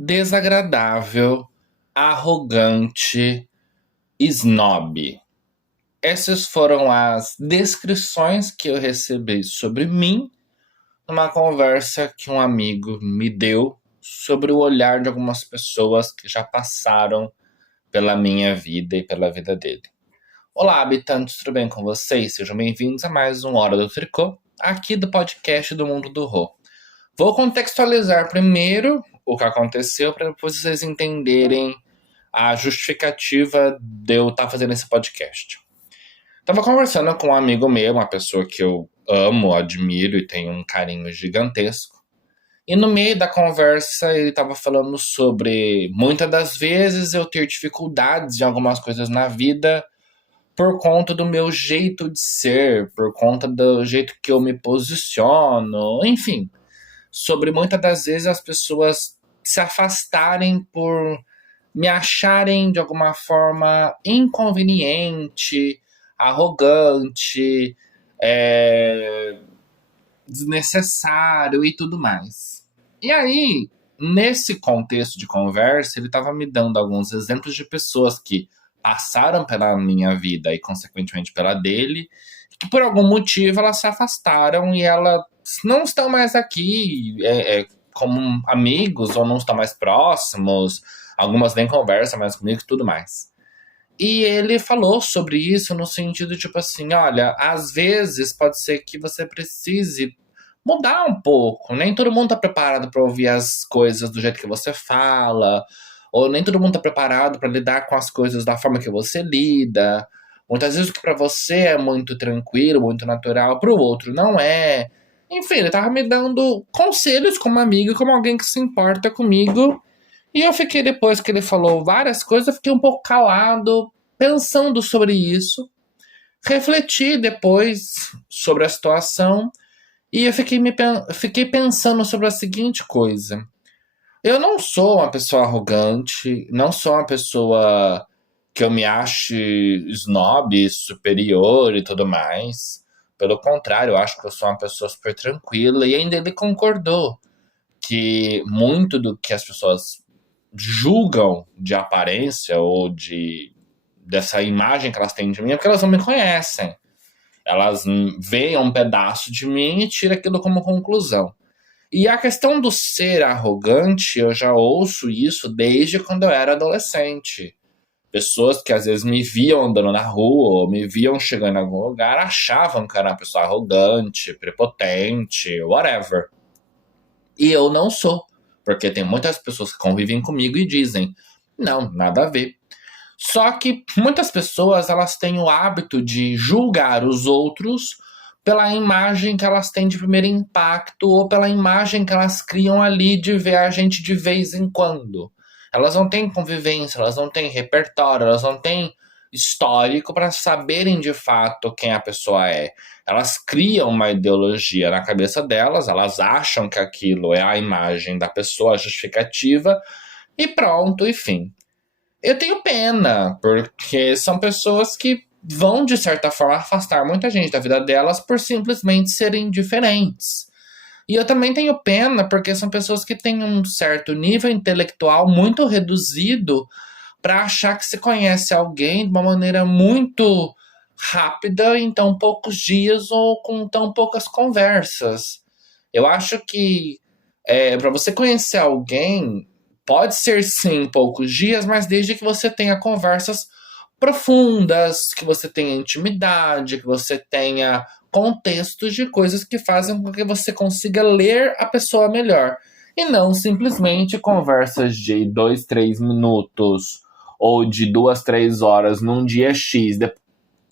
desagradável, arrogante, snob. Essas foram as descrições que eu recebi sobre mim numa conversa que um amigo me deu sobre o olhar de algumas pessoas que já passaram pela minha vida e pela vida dele. Olá, habitantes, tudo bem com vocês? Sejam bem-vindos a mais um Hora do Tricô, aqui do podcast do Mundo do Rô. Vou contextualizar primeiro o que aconteceu para depois vocês entenderem a justificativa de eu estar fazendo esse podcast. Tava conversando com um amigo meu, uma pessoa que eu amo, admiro e tenho um carinho gigantesco. E no meio da conversa ele tava falando sobre muitas das vezes eu ter dificuldades em algumas coisas na vida por conta do meu jeito de ser, por conta do jeito que eu me posiciono, enfim. Sobre muitas das vezes as pessoas se afastarem por me acharem de alguma forma inconveniente, arrogante, desnecessário e tudo mais. E aí, nesse contexto de conversa, ele estava me dando alguns exemplos de pessoas que passaram pela minha vida e, consequentemente, pela dele, que por algum motivo elas se afastaram e elas não estão mais aqui como amigos ou não estão mais próximos. Algumas nem conversam mais comigo e tudo mais. E ele falou sobre isso no sentido tipo assim, olha, às vezes pode ser que você precise mudar um pouco. Nem todo mundo tá preparado para ouvir as coisas do jeito que você fala, ou nem todo mundo tá preparado para lidar com as coisas da forma que você lida. Muitas vezes o que para você é muito tranquilo, muito natural, para o outro não é. Enfim, ele tava me dando conselhos como amigo, como alguém que se importa comigo. E eu fiquei, depois que ele falou várias coisas, eu fiquei um pouco calado, pensando sobre isso. Refleti depois sobre a situação e eu fiquei pensando sobre a seguinte coisa. Eu não sou uma pessoa arrogante, não sou uma pessoa que eu me ache snob, superior e tudo mais. Pelo contrário, eu acho que eu sou uma pessoa super tranquila. E ainda ele concordou que muito do que as pessoas julgam de aparência ou dessa imagem que elas têm de mim é porque elas não me conhecem. Elas veem um pedaço de mim e tiram aquilo como conclusão. E a questão do ser arrogante, eu já ouço isso desde quando eu era adolescente. Pessoas que às vezes me viam andando na rua ou me viam chegando em algum lugar achavam que era uma pessoa arrogante, prepotente, whatever. E eu não sou. Porque tem muitas pessoas que convivem comigo e dizem, não, nada a ver. Só que muitas pessoas, elas têm o hábito de julgar os outros pela imagem que elas têm de primeiro impacto ou pela imagem que elas criam ali de ver a gente de vez em quando. Elas não têm convivência, elas não têm repertório, elas não têm histórico para saberem de fato quem a pessoa é. Elas criam uma ideologia na cabeça delas, elas acham que aquilo é a imagem da pessoa, a justificativa, e pronto, enfim. Eu tenho pena, porque são pessoas que vão, de certa forma, afastar muita gente da vida delas por simplesmente serem diferentes. E eu também tenho pena porque são pessoas que têm um certo nível intelectual muito reduzido para achar que se conhece alguém de uma maneira muito rápida em tão poucos dias ou com tão poucas conversas. Eu acho que para você conhecer alguém, pode ser sim poucos dias, mas desde que você tenha conversas profundas, que você tenha intimidade, que você tenha contextos de coisas que fazem com que você consiga ler a pessoa melhor. E não simplesmente conversas de 2, 3 minutos ou de 2, 3 horas num dia X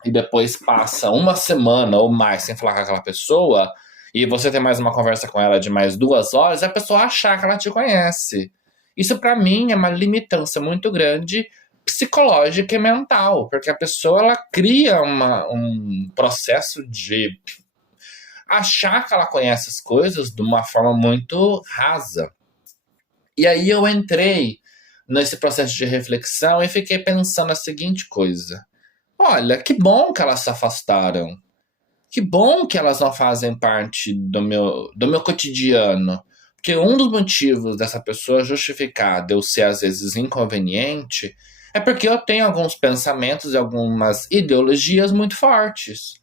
e depois passa uma semana ou mais sem falar com aquela pessoa e você tem mais uma conversa com ela de mais 2 horas, a pessoa achar que ela te conhece. Isso para mim é uma limitância muito grande psicológica e mental, porque a pessoa ela cria um processo de achar que ela conhece as coisas de uma forma muito rasa. E aí eu entrei nesse processo de reflexão e fiquei pensando a seguinte coisa. Olha, que bom que elas se afastaram. Que bom que elas não fazem parte do meu cotidiano. que um dos motivos dessa pessoa justificar de eu ser às vezes inconveniente é porque eu tenho alguns pensamentos e algumas ideologias muito fortes.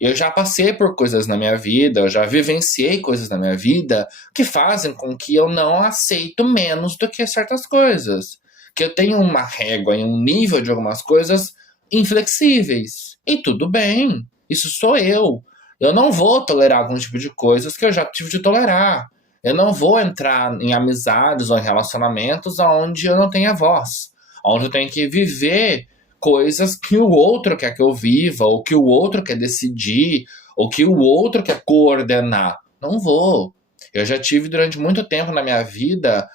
Eu já passei por coisas na minha vida, eu já vivenciei coisas na minha vida que fazem com que eu não aceito menos do que certas coisas. Que eu tenho uma régua e um nível de algumas coisas inflexíveis. E tudo bem, isso sou eu. Eu não vou tolerar algum tipo de coisas que eu já tive de tolerar. Eu não vou entrar em amizades ou em relacionamentos onde eu não tenha voz. Onde eu tenho que viver coisas que o outro quer que eu viva, ou que o outro quer decidir, ou que o outro quer coordenar. Não vou. Eu já tive durante muito tempo na minha vida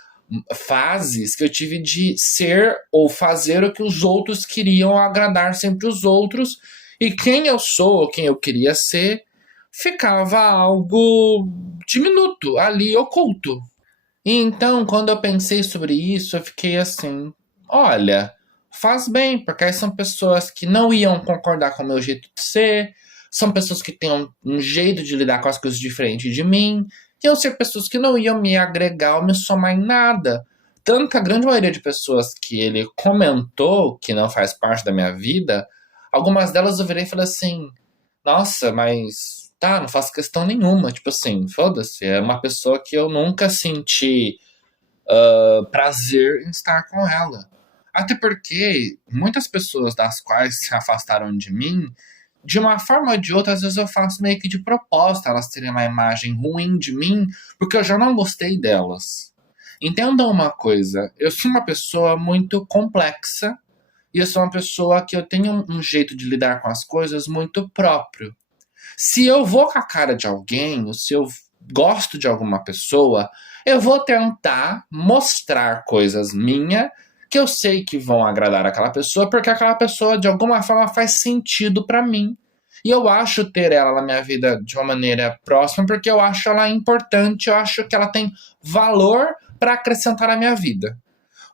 fases que eu tive de ser ou fazer o que os outros queriam, agradar sempre os outros, e quem eu sou, ou quem eu queria ser, ficava algo diminuto, ali oculto. E então, quando eu pensei sobre isso, eu fiquei assim, olha, faz bem, porque aí são pessoas que não iam concordar com o meu jeito de ser, são pessoas que têm um jeito de lidar com as coisas diferente de mim, iam ser pessoas que não iam me agregar ou me somar em nada. Tanto que a grande maioria de pessoas que ele comentou que não faz parte da minha vida, algumas delas eu virei e falei assim, nossa, mas tá, não faço questão nenhuma. Tipo assim, foda-se, é uma pessoa que eu nunca senti prazer em estar com ela. Até porque muitas pessoas das quais se afastaram de mim, de uma forma ou de outra, às vezes eu faço meio que de propósito elas terem uma imagem ruim de mim, porque eu já não gostei delas. Entendam uma coisa, eu sou uma pessoa muito complexa e eu sou uma pessoa que eu tenho um jeito de lidar com as coisas muito próprio. Se eu vou com a cara de alguém, ou se eu gosto de alguma pessoa, eu vou tentar mostrar coisas minhas que eu sei que vão agradar aquela pessoa, porque aquela pessoa de alguma forma faz sentido pra mim. E eu acho ter ela na minha vida de uma maneira próxima, porque eu acho ela importante, eu acho que ela tem valor pra acrescentar na minha vida.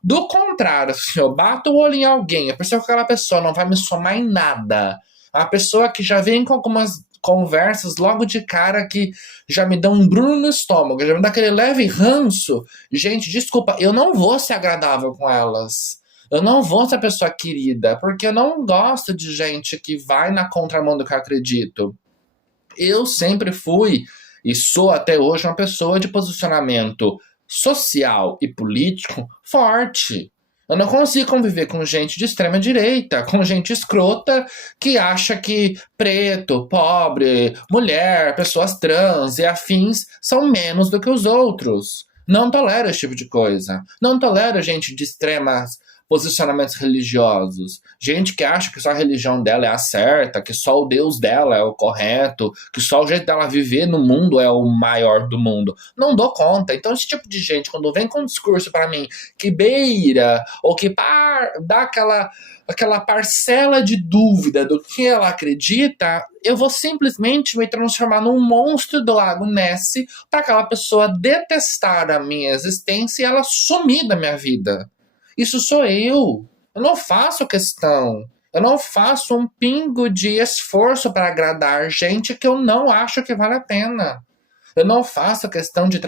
Do contrário, se eu bato o olho em alguém, eu percebo que aquela pessoa não vai me somar em nada. É uma pessoa que já vem com algumas conversas logo de cara que já me dão um embrulho no estômago, já me dá aquele leve ranço. Gente, desculpa, eu não vou ser agradável com elas. Eu não vou ser pessoa querida, porque eu não gosto de gente que vai na contramão do que eu acredito. Eu sempre fui e sou até hoje uma pessoa de posicionamento social e político forte. Eu não consigo conviver com gente de extrema direita, com gente escrota que acha que preto, pobre, mulher, pessoas trans e afins são menos do que os outros. Não tolero esse tipo de coisa. Não tolero gente de extremas posicionamentos religiosos. Gente que acha que só a religião dela é a certa, que só o Deus dela é o correto, que só o jeito dela viver no mundo é o maior do mundo. Não dou conta. Então esse tipo de gente, quando vem com um discurso para mim que beira ou que dá aquela parcela de dúvida do que ela acredita, eu vou simplesmente me transformar num monstro do lago Ness para aquela pessoa detestar a minha existência e ela sumir da minha vida. Isso sou eu. Eu não faço questão. Eu não faço um pingo de esforço para agradar gente que eu não acho que vale a pena. Eu não faço questão de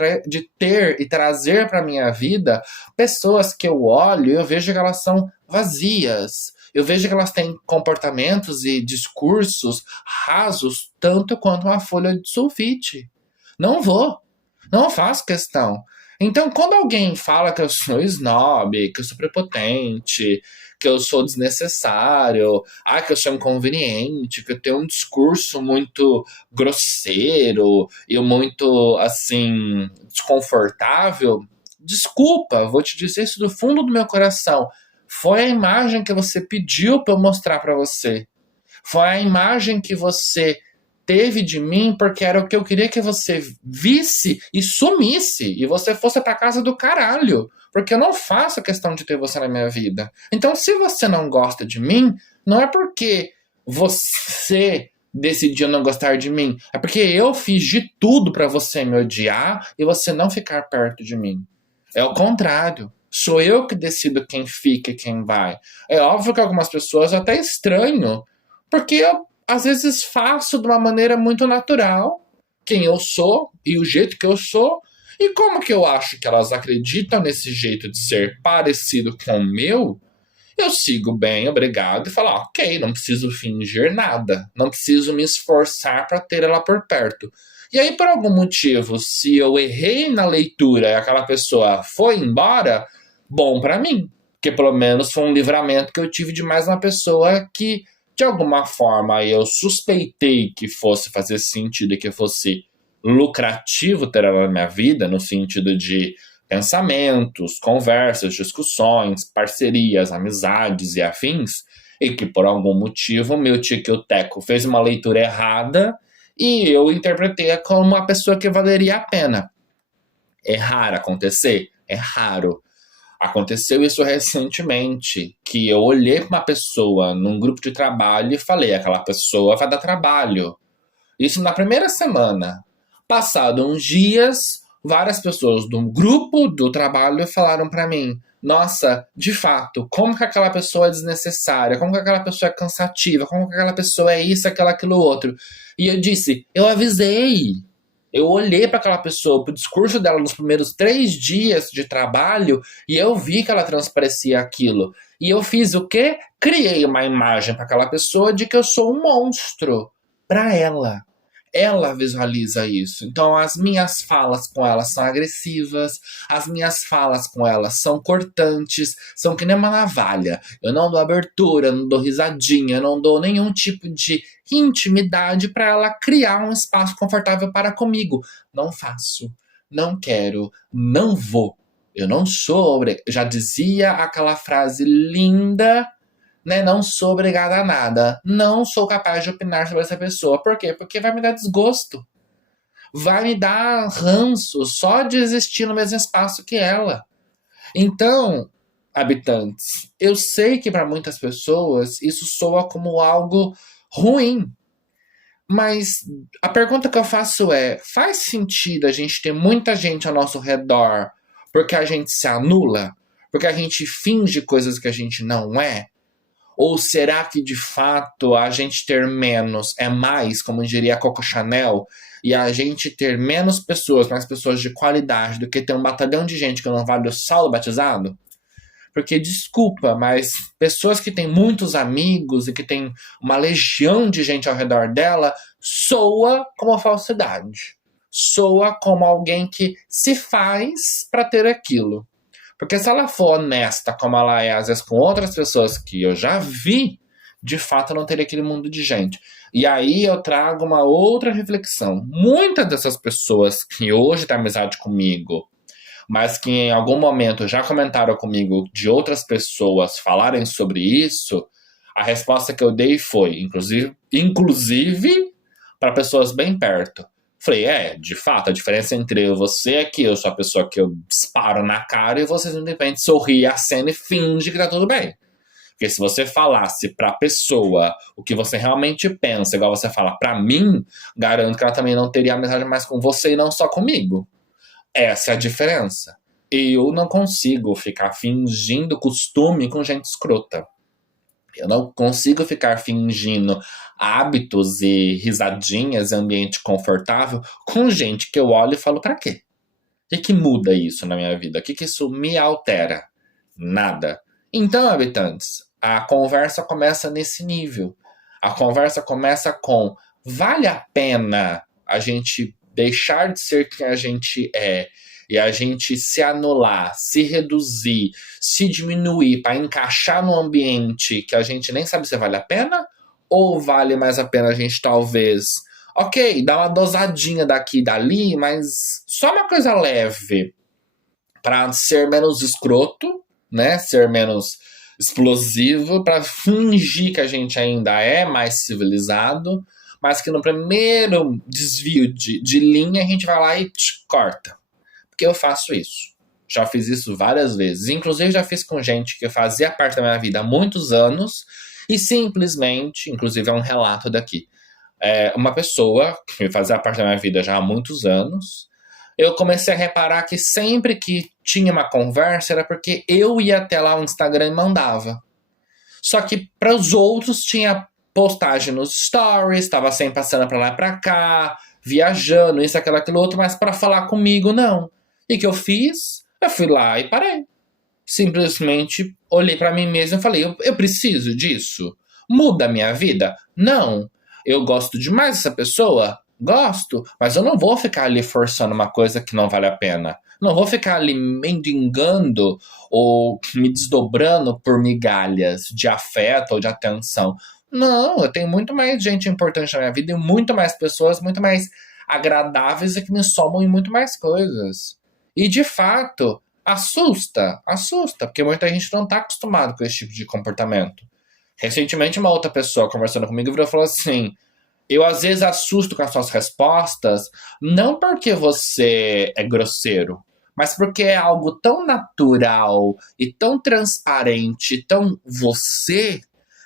ter e trazer para minha vida pessoas que eu olho e eu vejo que elas são vazias. Eu vejo que elas têm comportamentos e discursos rasos tanto quanto uma folha de sulfite. Não vou. Não faço questão. Então, quando alguém fala que eu sou snob, que eu sou prepotente, que eu sou desnecessário, que eu sou inconveniente, que eu tenho um discurso muito grosseiro e muito, assim, desconfortável, desculpa, vou te dizer isso do fundo do meu coração. Foi a imagem que você pediu para eu mostrar para você. Foi a imagem que você teve de mim porque era o que eu queria que você visse e sumisse e você fosse pra casa do caralho, porque eu não faço questão de ter você na minha vida. Então, se você não gosta de mim, não é porque você decidiu não gostar de mim, é porque eu fiz de tudo pra você me odiar e você não ficar perto de mim. É o contrário. Sou eu que decido quem fica e quem vai. É óbvio que algumas pessoas eu até estranho, porque eu às vezes faço de uma maneira muito natural quem eu sou e o jeito que eu sou, E como que eu acho que elas acreditam nesse jeito de ser parecido com o meu, eu sigo bem, obrigado, e falo, ok, não preciso fingir nada, não preciso me esforçar para ter ela por perto. E aí, por algum motivo, se eu errei na leitura e aquela pessoa foi embora, bom para mim, porque pelo menos foi um livramento que eu tive de mais uma pessoa que, de alguma forma, eu suspeitei que fosse fazer sentido e que fosse lucrativo ter ela na minha vida, no sentido de pensamentos, conversas, discussões, parcerias, amizades e afins, e que por algum motivo meu tico-teco fez uma leitura errada e eu interpretei como uma pessoa que valeria a pena. É raro acontecer? É raro. Aconteceu isso recentemente, que eu olhei para uma pessoa num grupo de trabalho e falei, aquela pessoa vai dar trabalho. Isso na primeira semana. Passado uns dias, várias pessoas do grupo do trabalho falaram para mim: nossa, de fato, como que aquela pessoa é desnecessária, como que aquela pessoa é cansativa, como que aquela pessoa é isso, aquilo outro. E eu disse: eu avisei. Eu olhei para aquela pessoa, para o discurso dela nos primeiros 3 dias de trabalho, e eu vi que ela transparecia aquilo. E eu fiz o quê? Criei uma imagem para aquela pessoa de que eu sou um monstro para ela. Ela visualiza isso. Então, as minhas falas com ela são agressivas, as minhas falas com ela são cortantes, são que nem uma navalha. Eu não dou abertura, não dou risadinha, não dou nenhum tipo de intimidade para ela criar um espaço confortável para comigo. Não faço, não quero, não vou. Eu não sou. Já dizia aquela frase linda, né? Não sou obrigada a nada. Não sou capaz de opinar sobre essa pessoa. Por quê? Porque vai me dar desgosto. Vai me dar ranço só de existir no mesmo espaço que ela. Então, habitantes, eu sei que para muitas pessoas isso soa como algo ruim. Mas a pergunta que eu faço é: faz sentido a gente ter muita gente ao nosso redor porque a gente se anula? Porque a gente finge coisas que a gente não é? Ou será que de fato a gente ter menos é mais, como diria Coco Chanel, e a gente ter menos pessoas, mais pessoas de qualidade, do que ter um batalhão de gente que não vale o sal batizado? Porque, desculpa, mas pessoas que têm muitos amigos e que têm uma legião de gente ao redor dela, soa como falsidade. Soa como alguém que se faz para ter aquilo. Porque se ela for honesta como ela é, às vezes, com outras pessoas que eu já vi, de fato não teria aquele mundo de gente. E aí eu trago uma outra reflexão. Muitas dessas pessoas que hoje têm amizade comigo, mas que em algum momento já comentaram comigo de outras pessoas falarem sobre isso, a resposta que eu dei foi, inclusive para pessoas bem perto. Falei, de fato, a diferença entre você é que eu sou a pessoa que eu disparo na cara e você simplesmente sorri, acena e finge que tá tudo bem. Porque se você falasse pra pessoa o que você realmente pensa, igual você fala pra mim, garanto que ela também não teria amizade mais com você e não só comigo. Essa é a diferença. Eu não consigo ficar fingindo costume com gente escrota. Eu não consigo ficar fingindo hábitos e risadinhas, ambiente confortável com gente que eu olho e falo, pra quê? O que muda isso na minha vida? O que isso me altera? Nada. Então, habitantes, a conversa começa nesse nível. A conversa começa com: vale a pena a gente deixar de ser quem a gente é e a gente se anular, se reduzir, se diminuir para encaixar num ambiente que a gente nem sabe se vale a pena? Ou vale mais a pena a gente talvez, ok, dar uma dosadinha daqui e dali, mas só uma coisa leve para ser menos escroto, né? Ser menos explosivo, para fingir que a gente ainda é mais civilizado, mas que no primeiro desvio de linha a gente vai lá e corta. Porque eu faço isso. Já fiz isso várias vezes. Inclusive já fiz com gente que fazia parte da minha vida há muitos anos e simplesmente, inclusive é um relato daqui, uma pessoa que fazia parte da minha vida já há muitos anos, eu comecei a reparar que sempre que tinha uma conversa era porque eu ia até lá o Instagram e mandava. Só que para os outros tinha postagem nos stories, estava sempre passando para lá e para cá, viajando, isso, aquilo outro, mas para falar comigo, não. E o que eu fiz? Eu fui lá e parei. Simplesmente olhei pra mim mesmo e falei, eu preciso disso? Muda a minha vida? Não. Eu gosto demais dessa pessoa? Gosto, mas eu não vou ficar ali forçando uma coisa que não vale a pena. Não vou ficar ali mendigando ou me desdobrando por migalhas de afeto ou de atenção. Não, eu tenho muito mais gente importante na minha vida e muito mais pessoas, muito mais agradáveis e que me somam em muito mais coisas. E de fato, assusta, porque muita gente não tá acostumado com esse tipo de comportamento. Recentemente, uma outra pessoa conversando comigo virou e falou assim: eu às vezes assusto com as suas respostas, não porque você é grosseiro, mas porque é algo tão natural e tão transparente, tão você.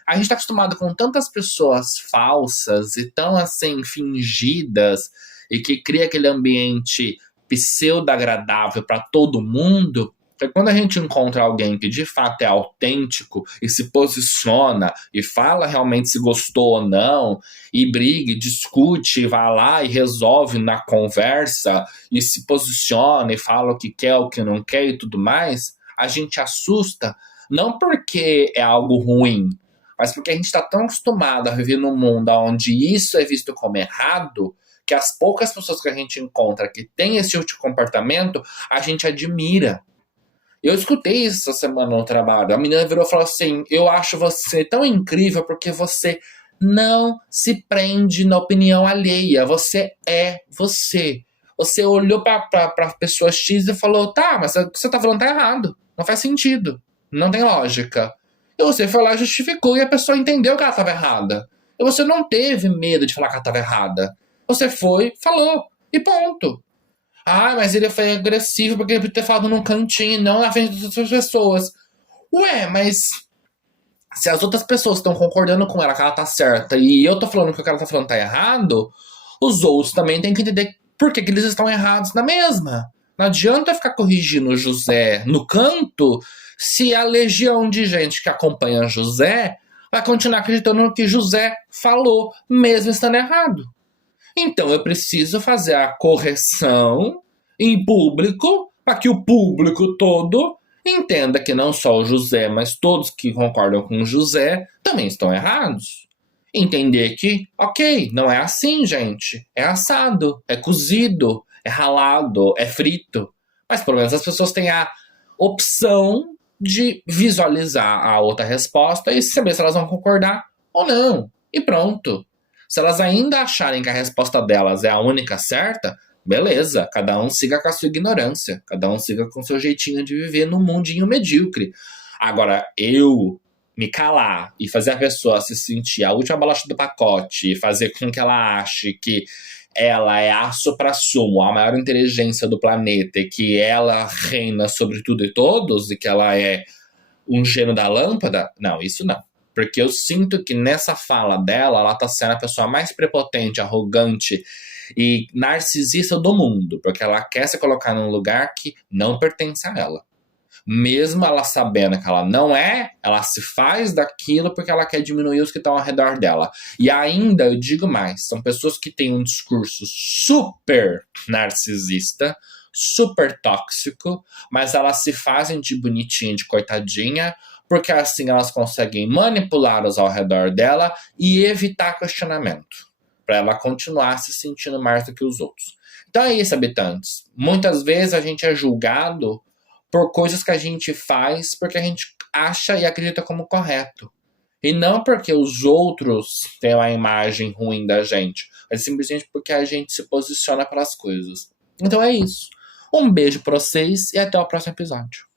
A gente tá acostumado com tantas pessoas falsas e tão assim fingidas e que cria aquele ambiente pseudo-agradável para todo mundo. É quando a gente encontra alguém que de fato é autêntico e se posiciona e fala realmente se gostou ou não, e briga, e discute, e vai lá e resolve na conversa, e se posiciona e fala o que quer, o que não quer e tudo mais, a gente assusta, não porque é algo ruim, mas porque a gente está tão acostumado a viver num mundo onde isso é visto como errado, que as poucas pessoas que a gente encontra que tem esse tipo de comportamento, a gente admira. Eu escutei isso essa semana no trabalho. A menina virou e falou assim: eu acho você tão incrível porque você não se prende na opinião alheia. Você é você. Você olhou pra pessoa X e falou: tá, mas o que você tá falando tá errado. Não faz sentido. Não tem lógica. E você foi lá, justificou e a pessoa entendeu que ela estava errada. E você não teve medo de falar que ela estava errada. Você foi, falou e ponto. Ah, mas ele foi agressivo porque ele podia ter falado num cantinho, não na frente das outras pessoas. Ué, mas se as outras pessoas estão concordando com ela que ela tá certa e eu tô falando que o que ela tá falando tá errado, os outros também têm que entender por que eles estão errados na mesma. Não adianta ficar corrigindo o José no canto se a legião de gente que acompanha José vai continuar acreditando no que José falou, mesmo estando errado. Então eu preciso fazer a correção em público para que o público todo entenda que não só o José, mas todos que concordam com o José também estão errados. Entender que, ok, não é assim, gente. É assado, é cozido, é ralado, é frito. Mas pelo menos as pessoas têm a opção de visualizar a outra resposta e saber se elas vão concordar ou não. E pronto. Se elas ainda acharem que a resposta delas é a única certa, beleza, cada um siga com a sua ignorância, cada um siga com o seu jeitinho de viver num mundinho medíocre. Agora, eu me calar e fazer a pessoa se sentir a última bolacha do pacote e fazer com que ela ache que ela é a suprassumo, a maior inteligência do planeta e que ela reina sobre tudo e todos e que ela é um gênio da lâmpada, não, isso não. Porque eu sinto que nessa fala dela, ela tá sendo a pessoa mais prepotente, arrogante e narcisista do mundo. Porque ela quer se colocar num lugar que não pertence a ela. Mesmo ela sabendo que ela não é, ela se faz daquilo porque ela quer diminuir os que estão ao redor dela. E ainda, eu digo mais, são pessoas que têm um discurso super narcisista, super tóxico, mas elas se fazem de bonitinha, de coitadinha, porque assim elas conseguem manipular os ao redor dela e evitar questionamento, para ela continuar se sentindo mais do que os outros. Então é isso, habitantes. Muitas vezes a gente é julgado por coisas que a gente faz porque a gente acha e acredita como correto. E não porque os outros têm uma imagem ruim da gente, mas simplesmente porque a gente se posiciona para as coisas. Então é isso. Um beijo para vocês e até o próximo episódio.